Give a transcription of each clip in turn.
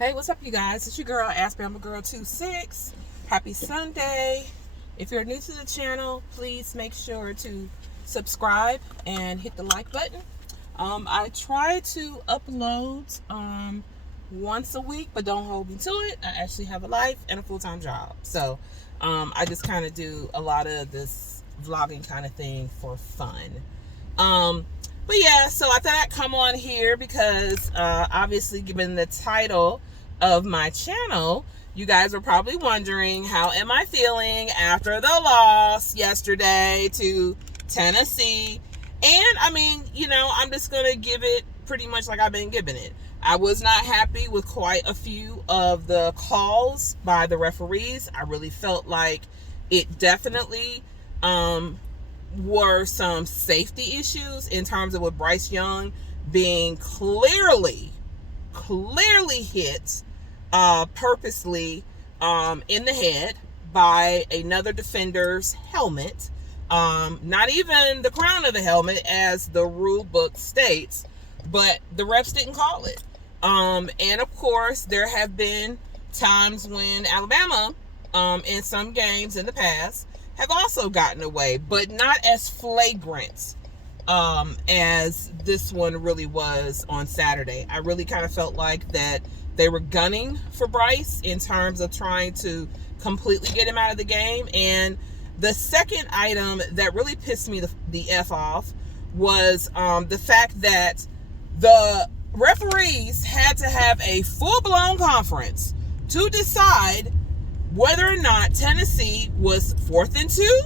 Hey, what's up, you guys? It's your girl, Asperama Girl 26. Happy Sunday. If you're new to the channel, please make sure to subscribe and hit the like button. I try to upload once a week, but don't hold me to it. I actually have a life and a full-time job. So I just kind of do a lot of this vlogging kind of thing for fun. But yeah, so I thought I'd come on here because obviously, given the title of my channel, you guys are probably wondering, how am I feeling after the loss yesterday to Tennessee? And I mean, I'm just gonna give it pretty much like I've been giving it. I was not happy with quite a few of the calls by the referees. I really felt like it definitely were some safety issues in terms of with Bryce Young being clearly hit purposely in the head by another defender's helmet. Not even the crown of the helmet, as the rule book states, but the refs didn't call it. And of course, there have been times when Alabama, in some games in the past, have also gotten away, but not as flagrant as this one really was on Saturday. I really kind of felt like that they were gunning for Bryce in terms of trying to completely get him out of the game. And the second item that really pissed me the F off was the fact that the referees had to have a full-blown conference to decide whether or not Tennessee was 4th and 2,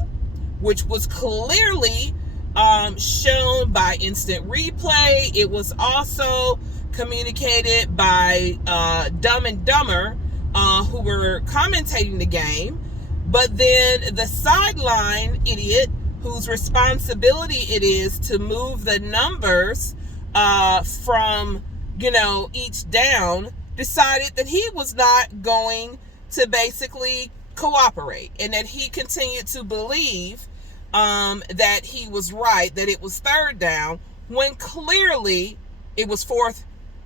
which was clearly shown by instant replay. It was also communicated by Dumb and Dumber, who were commentating the game. But then the sideline idiot, whose responsibility it is to move the numbers from, each down, decided that he was not going to basically cooperate, and that he continued to believe that he was right, that it was 3rd down, when clearly it was 4th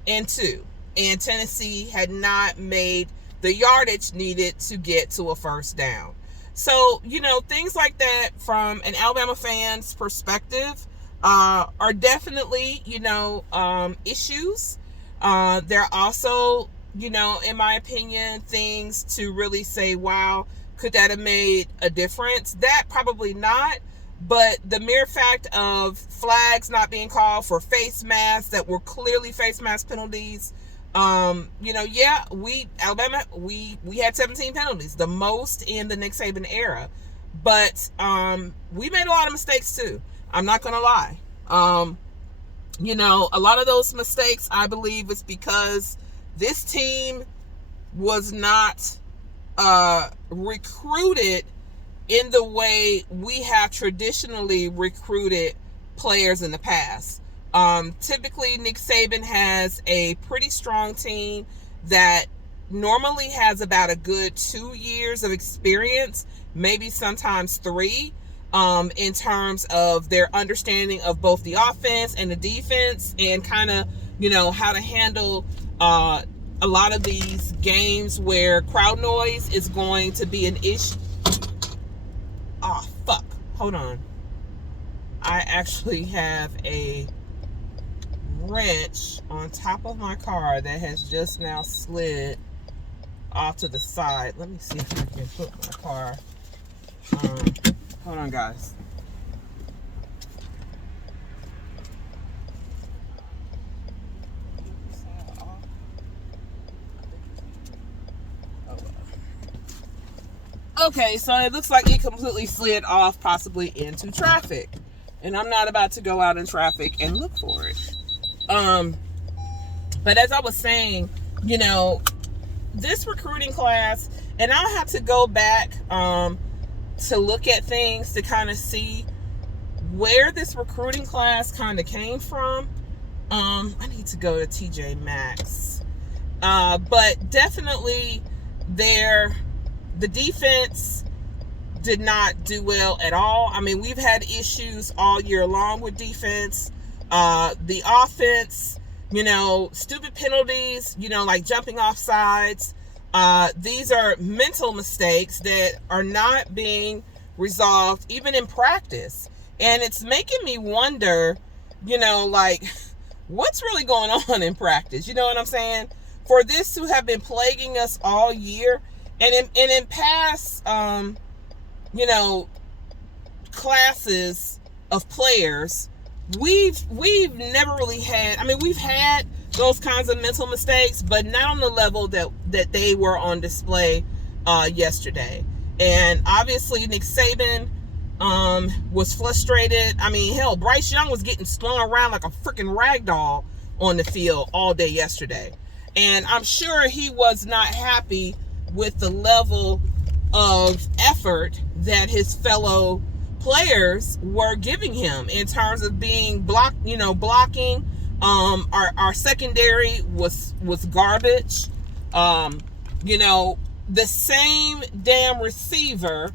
and 2, and Tennessee had not made the yardage needed to get to a 1st down. So, things like that from an Alabama fan's perspective are definitely, issues. There are also, in my opinion, things to really say, wow, could that have made a difference? That probably not. But the mere fact of flags not being called for face masks that were clearly face mask penalties, Alabama, we had 17 penalties, the most in the Nick Saban era. But we made a lot of mistakes too. I'm not gonna lie. A lot of those mistakes, I believe, is because this team was not recruited in the way we have traditionally recruited players in the past. Typically, Nick Saban has a pretty strong team that normally has about a good 2 years of experience, maybe sometimes 3, in terms of their understanding of both the offense and the defense, and kind of, how to handle a lot of these games where crowd noise is going to be an issue. Oh, fuck. Hold on. I actually have a wrench on top of my car that has just now slid off to the side. Let me see if I can put my car. Hold on, guys. Okay, so it looks like it completely slid off, possibly into traffic. And I'm not about to go out in traffic and look for it. But as I was saying, this recruiting class, and I'll have to go back to look at things to kind of see where this recruiting class kind of came from. I need to go to TJ Maxx. But definitely the defense did not do well at all. I mean, we've had issues all year long with defense. The offense Stupid penalties, like jumping off sides. These are mental mistakes that are not being resolved even in practice. And it's making me wonder, like, what's really going on in practice? You know what I'm saying? For this to have been plaguing us all year, and in past, classes of players, we've never really had. I mean, we've had those kinds of mental mistakes, but not on the level that they were on display yesterday. And obviously, Nick Saban was frustrated. I mean, hell, Bryce Young was getting slung around like a freaking rag doll on the field all day yesterday. And I'm sure he was not happy with the level of effort that his fellow players were giving him in terms of being blocking. Our secondary was garbage. The same damn receiver,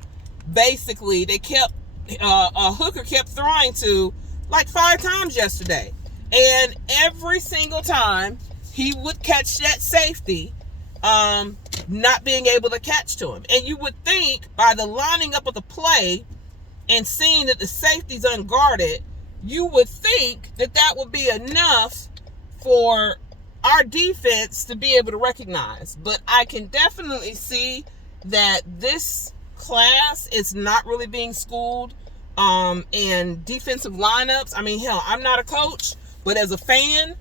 basically, they kept Hooker kept throwing to like 5 times yesterday, and every single time he would catch that safety, not being able to catch to him. And you would think by the lining up of the play and seeing that the safety's unguarded, you would think that would be enough for our defense to be able to recognize. But I can definitely see that this class is not really being schooled in defensive lineups. I mean, hell, I'm not a coach, but as a fan,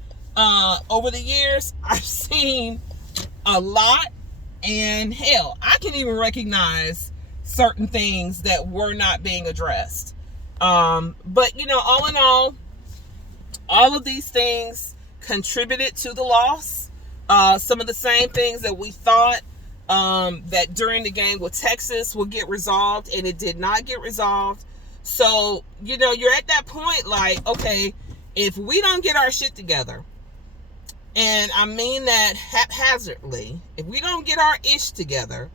over the years, I've seen a lot. And hell, I can even recognize certain things that were not being addressed. But, all in all of these things contributed to the loss. Some of the same things that we thought that during the game with Texas would get resolved, and it did not get resolved. So, you're at that point like, okay, if we don't get our shit together, and I mean that haphazardly, if we don't get our ish together,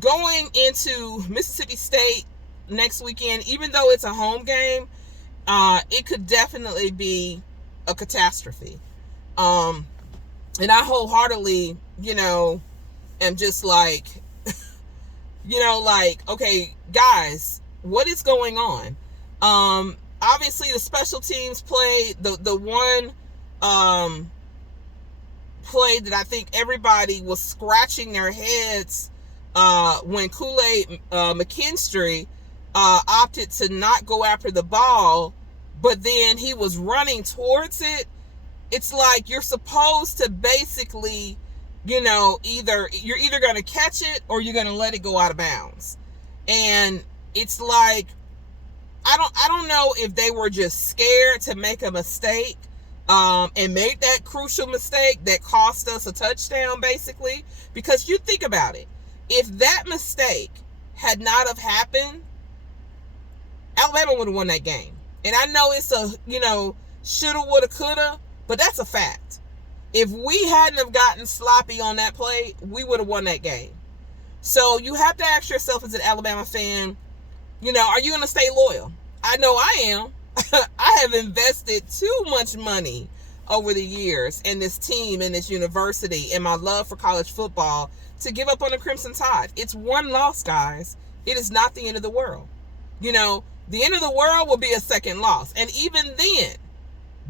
going into Mississippi State next weekend, even though it's a home game, it could definitely be a catastrophe. And I wholeheartedly, am just like, okay, guys, what is going on? Obviously the special teams play, the one play that I think everybody was scratching their heads when Kool-Aid McKinstry opted to not go after the ball, but then he was running towards it. It's like you're supposed to basically, you're either going to catch it or you're going to let it go out of bounds. And it's like, I don't know if they were just scared to make a mistake and make that crucial mistake that cost us a touchdown, basically. Because you think about it, if that mistake had not have happened, Alabama would have won that game. And I know it's a, shoulda, woulda, coulda, but that's a fact. If we hadn't have gotten sloppy on that play, we would have won that game. So you have to ask yourself as an Alabama fan, are you going to stay loyal? I know I am. I have invested too much money over the years in this team, in this university, in my love for college football to give up on the Crimson Tide. It's one loss, guys. It is not the end of the world. The end of the world will be a second loss. And even then,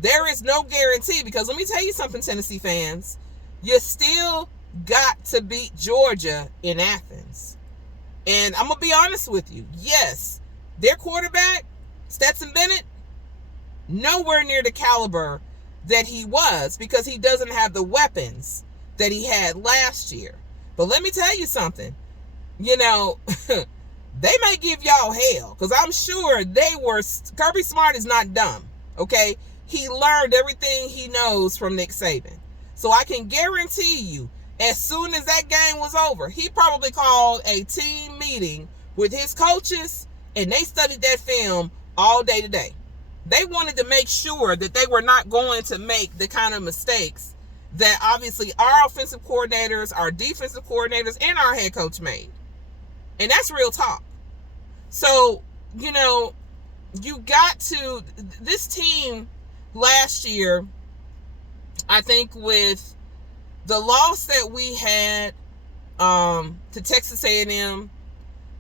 there is no guarantee, because let me tell you something, Tennessee fans, you still got to beat Georgia in Athens. And I'm going to be honest with you. Yes, their quarterback, Stetson Bennett, nowhere near the caliber that he was, because he doesn't have the weapons that he had last year. But let me tell you something. They may give y'all hell, because I'm sure Kirby Smart is not dumb, okay? He learned everything he knows from Nick Saban. So I can guarantee you, as soon as that game was over, he probably called a team meeting with his coaches, and they studied that film all day today. They wanted to make sure that they were not going to make the kind of mistakes that obviously our offensive coordinators, our defensive coordinators, and our head coach made. And that's real talk. So, you got to, this team last year I think with the loss that we had to Texas A&M,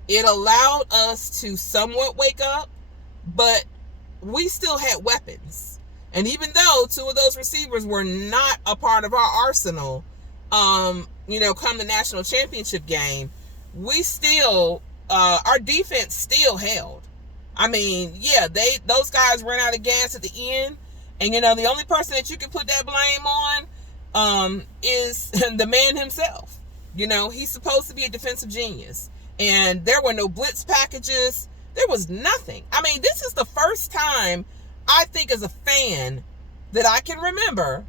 it allowed us to somewhat wake up, but we still had weapons. And even though two of those receivers were not a part of our arsenal, come the national championship game, we still, our defense still held. I mean, yeah, those guys ran out of gas at the end. And, the only person that you can put that blame on is the man himself. He's supposed to be a defensive genius. And there were no blitz packages. There was nothing. I mean, this is the first time, I think, as a fan, that I can remember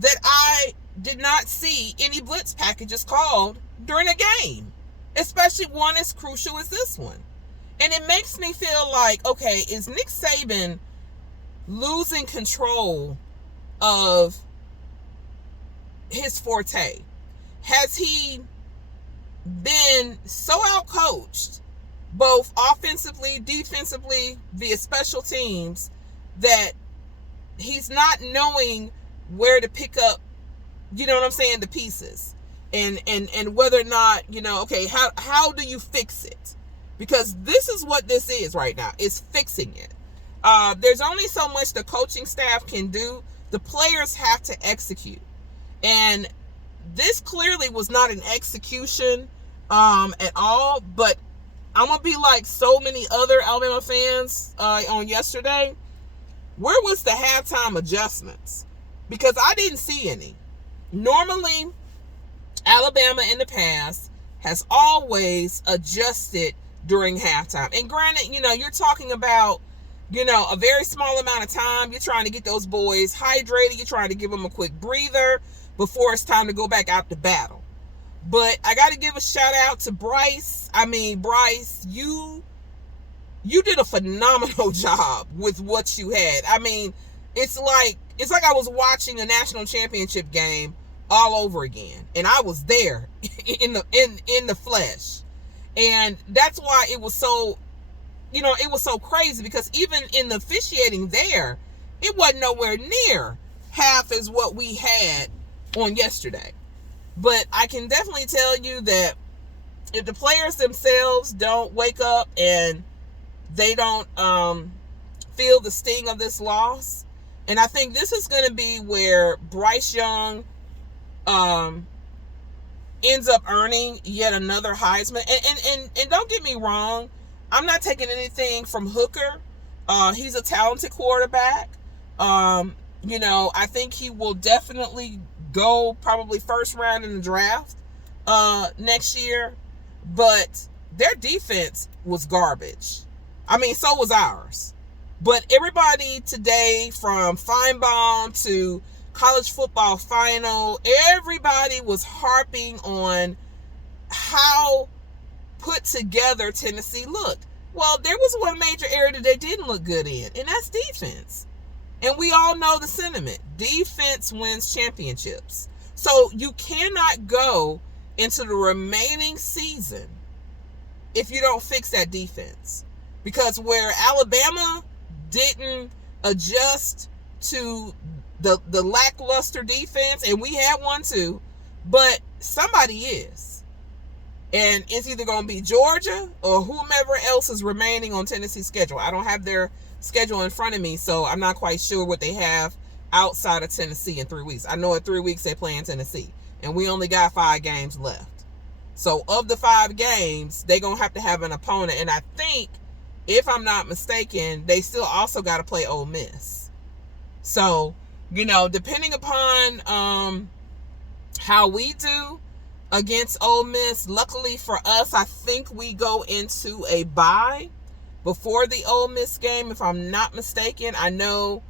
that I did not see any blitz packages called during a game, especially one as crucial as this one. And it makes me feel like, okay, is Nick Saban losing control of his forte? Has he been so outcoached, both offensively, defensively, via special teams, that he's not knowing where to pick up, the pieces, and whether or not, okay, how do you fix it? Because this is what this is right now, is fixing it. There's only so much the coaching staff can do. The players have to execute. And this clearly was not an execution at all, but I'm going to be like so many other Alabama fans on yesterday. Where was the halftime adjustments? Because I didn't see any. Normally, Alabama in the past has always adjusted during halftime. And granted, you're talking about, a very small amount of time. You're trying to get those boys hydrated. You're trying to give them a quick breather before it's time to go back out to battle. But I got to give a shout out to Bryce. I mean, Bryce, you did a phenomenal job with what you had. I mean, it's like I was watching a national championship game all over again, and I was there in the flesh. And that's why it was so, it was so crazy, because even in the officiating there, it wasn't nowhere near half as what we had on yesterday. But I can definitely tell you that if the players themselves don't wake up and they don't feel the sting of this loss, and I think this is going to be where Bryce Young ends up earning yet another Heisman. And don't get me wrong, I'm not taking anything from Hooker. He's a talented quarterback. I think he will definitely go probably first round in the draft next year. But their defense was garbage. I mean, so was ours. But everybody today, from Feinbaum to college football final, everybody was harping on how put together Tennessee looked. Well, there was one major area that they didn't look good in, and that's defense. And we all know the sentiment. Defense wins championships. So you cannot go into the remaining season if you don't fix that defense. Because where Alabama didn't adjust to the lackluster defense, and we had one too, but somebody is. And it's either going to be Georgia or whomever else is remaining on Tennessee's schedule. I don't have their schedule in front of me, so I'm not quite sure what they have outside of Tennessee in 3 weeks. I know in 3 weeks they play in Tennessee, and we only got 5 games left. So of the 5 games, they're going to have an opponent. And I think, if I'm not mistaken, they still also got to play Ole Miss. So, depending upon how we do against Ole Miss, luckily for us, I think we go into a bye before the Ole Miss game, if I'm not mistaken. I know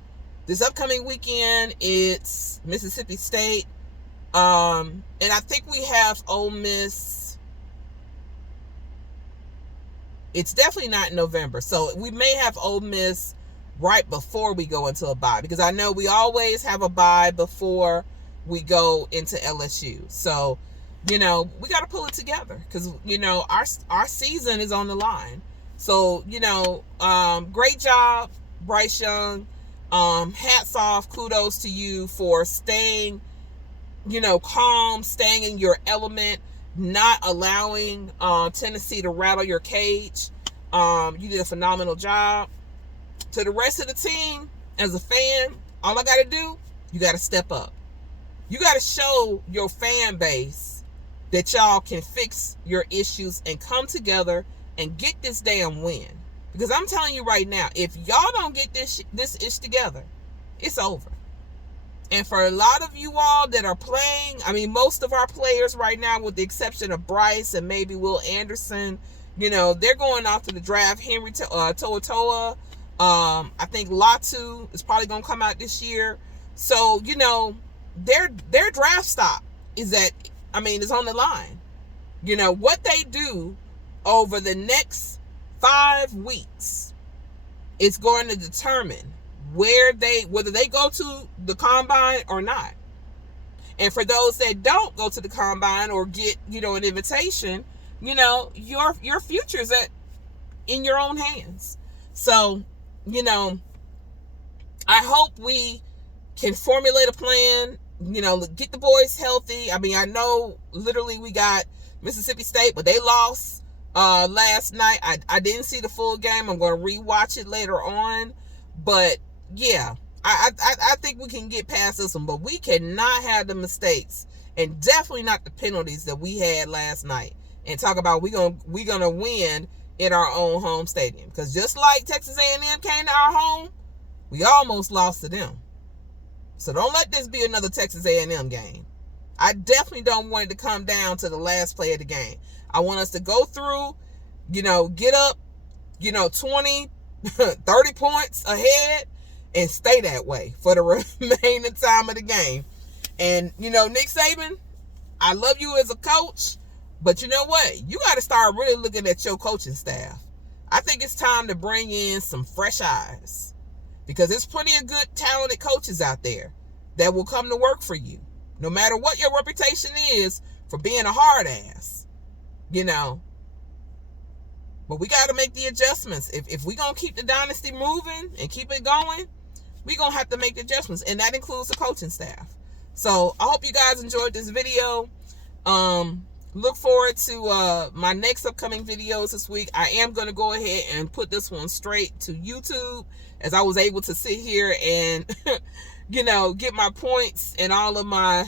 this upcoming weekend, it's Mississippi State. And I think we have Ole Miss. It's definitely not in November. So we may have Ole Miss right before we go into a bye, because I know we always have a bye before we go into LSU. So, we got to pull it together, because, our season is on the line. So, great job, Bryce Young. Hats off, kudos to you for staying, calm, staying in your element, not allowing Tennessee to rattle your cage. You did a phenomenal job. To the rest of the team, as a fan, all I got to do, you got to step up. You got to show your fan base that y'all can fix your issues and come together and get this damn win. Because I'm telling you right now, if y'all don't get this ish together, it's over. And for a lot of you all that are playing, I mean, most of our players right now, with the exception of Bryce and maybe Will Anderson, they're going off to the draft. Henry To'oto'o, I think Latu is probably going to come out this year. So, their draft stock is on the line. What they do over the next 5 weeks is going to determine whether they go to the combine or not. And for those that don't go to the combine or get, an invitation, your future is in your own hands. So, I hope we can formulate a plan, get the boys healthy. I mean, I know literally we got Mississippi State, but they lost last night. I didn't see the full game. I'm going to rewatch it later on. But yeah, I think we can get past this one, but we cannot have the mistakes and definitely not the penalties that we had last night and talk about we're gonna win in our own home stadium. Because just like Texas A&M came to our home, we almost lost to them. So don't let this be another Texas A&M game. I definitely don't want it to come down to the last play of the game. I want us to go through, get up, 20, 30 points ahead and stay that way for the remaining time of the game. And, Nick Saban, I love you as a coach, but you know what? You got to start really looking at your coaching staff. I think it's time to bring in some fresh eyes because there's plenty of good, talented coaches out there that will come to work for you, no matter what your reputation is for being a hard ass, But we got to make the adjustments. If we're going to keep the dynasty moving and keep it going, we're going to have to make the adjustments. And that includes the coaching staff. So I hope you guys enjoyed this video. Look forward to my next upcoming videos this week. I am going to go ahead and put this one straight to YouTube, as I was able to sit here and, get my points and all of my,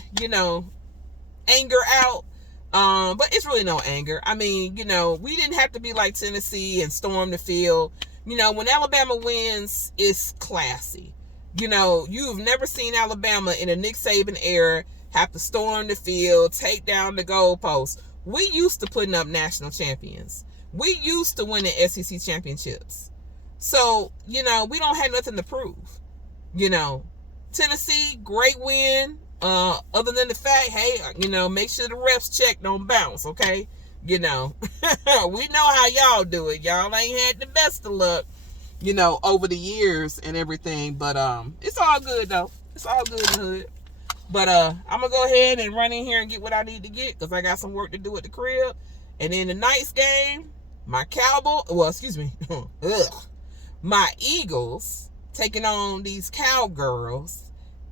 anger out. But it's really no anger. I mean, we didn't have to be like Tennessee and storm the field. When Alabama wins, it's classy. You've never seen Alabama in a Nick Saban era have to storm the field, take down the goalposts. We used to putting up national champions. We used to winning SEC championships. So, we don't have nothing to prove. Tennessee, great win. Other than the fact, hey, make sure the refs check, don't bounce, okay? We know how y'all do it. Y'all ain't had the best of luck, over the years and everything. But it's all good though. It's all good in the hood. But I'm gonna go ahead and run in here and get what I need to get because I got some work to do at the crib. And then the night's game, my my Eagles taking on these Cowgirls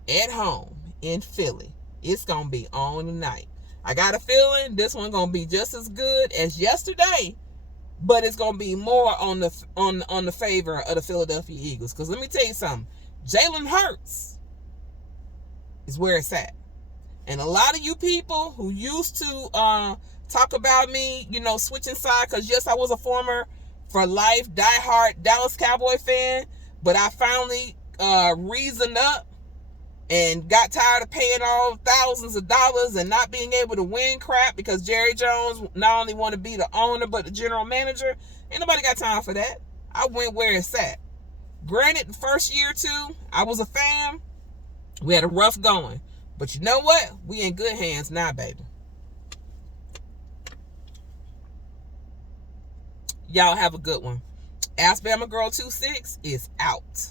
at home in Philly. It's gonna be on tonight. I got a feeling this one gonna be just as good as yesterday, but it's gonna be more on the favor of the Philadelphia Eagles. Because let me tell you something, Jalen Hurts is where it's at. And a lot of you people who used to talk about me, switching sides, because yes, I was a former for life diehard Dallas Cowboy fan, but I finally reasoned up and got tired of paying all thousands of dollars and not being able to win crap because Jerry Jones not only want to be the owner but the general manager. Ain't nobody got time for that. I went where it's at. Granted, the first year or two, I was a fan. We had a rough going. But you know what? We in good hands now, baby. Y'all have a good one. Ask Bama Girl 26 is out.